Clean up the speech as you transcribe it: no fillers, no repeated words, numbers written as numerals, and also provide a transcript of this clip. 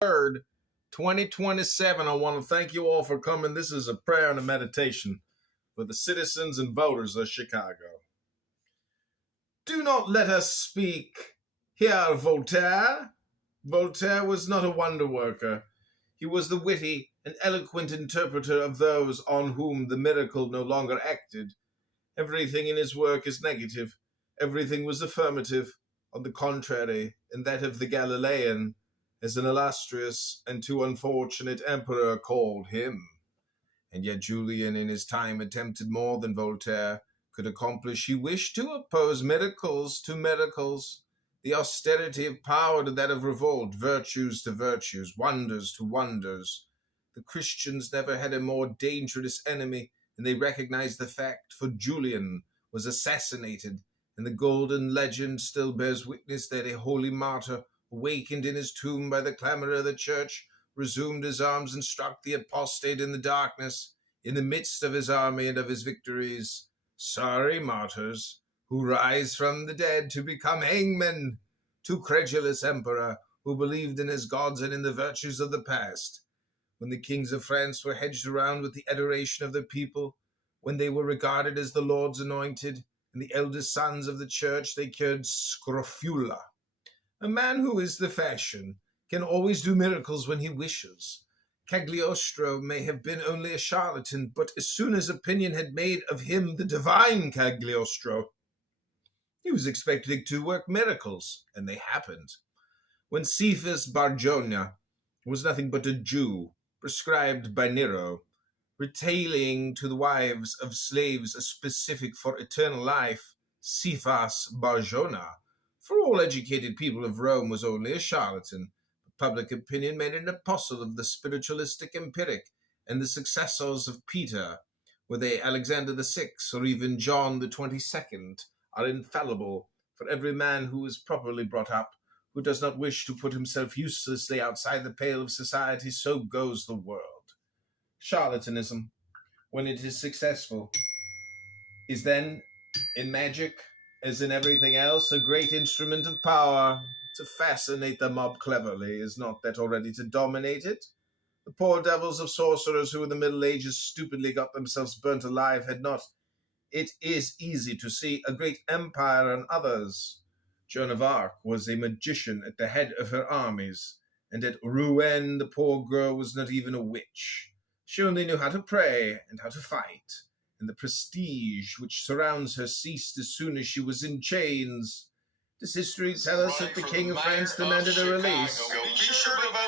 3rd, 2027. I want to thank you all for coming. This is a prayer and a meditation for the citizens and voters of Chicago. Do not let us speak here, Voltaire. Voltaire was not a wonder worker. He was the witty and eloquent interpreter of those on whom the miracle no longer acted. Everything in his work is negative. Everything was affirmative. On the contrary, in that of the Galilean, as an illustrious and too unfortunate emperor called him. And yet Julian in his time attempted more than Voltaire could accomplish. He wished to oppose miracles to miracles, the austerity of power to that of revolt, virtues to virtues, wonders to wonders. The Christians never had a more dangerous enemy, and they recognized the fact, for Julian was assassinated, and the golden legend still bears witness that a holy martyr, awakened in his tomb by the clamor of the church, resumed his arms and struck the apostate in the darkness, in the midst of his army and of his victories. Sorry martyrs, who rise from the dead to become hangmen, too credulous emperor, who believed in his gods and in the virtues of the past. When the kings of France were hedged around with the adoration of the people, when they were regarded as the Lord's anointed, and the eldest sons of the church, they cured scrofula. A man who is the fashion can always do miracles when he wishes. Cagliostro may have been only a charlatan, but as soon as opinion had made of him the divine Cagliostro, he was expected to work miracles, and they happened. When Cephas Barjona was nothing but a Jew, prescribed by Nero, retailing to the wives of slaves a specific for eternal life, Cephas Barjona, for all educated people of Rome, was only a charlatan. Public opinion made an apostle of the spiritualistic empiric, and the successors of Peter, were they Alexander VI or even John the 22nd, are infallible. For every man who is properly brought up, who does not wish to put himself uselessly outside the pale of society, so goes the world. Charlatanism, when it is successful, is then, in magic, as in everything else, a great instrument of power. To fascinate the mob cleverly, is not that already to dominate it? The poor devils of sorcerers who in the Middle Ages stupidly got themselves burnt alive had not, it is easy to see, a great empire on others. Joan of Arc was a magician at the head of her armies, and at Rouen the poor girl was not even a witch. She only knew how to pray and how to fight, and the prestige which surrounds her ceased as soon as she was in chains. Does history tell us that the King of France demanded her release? Be sure to vote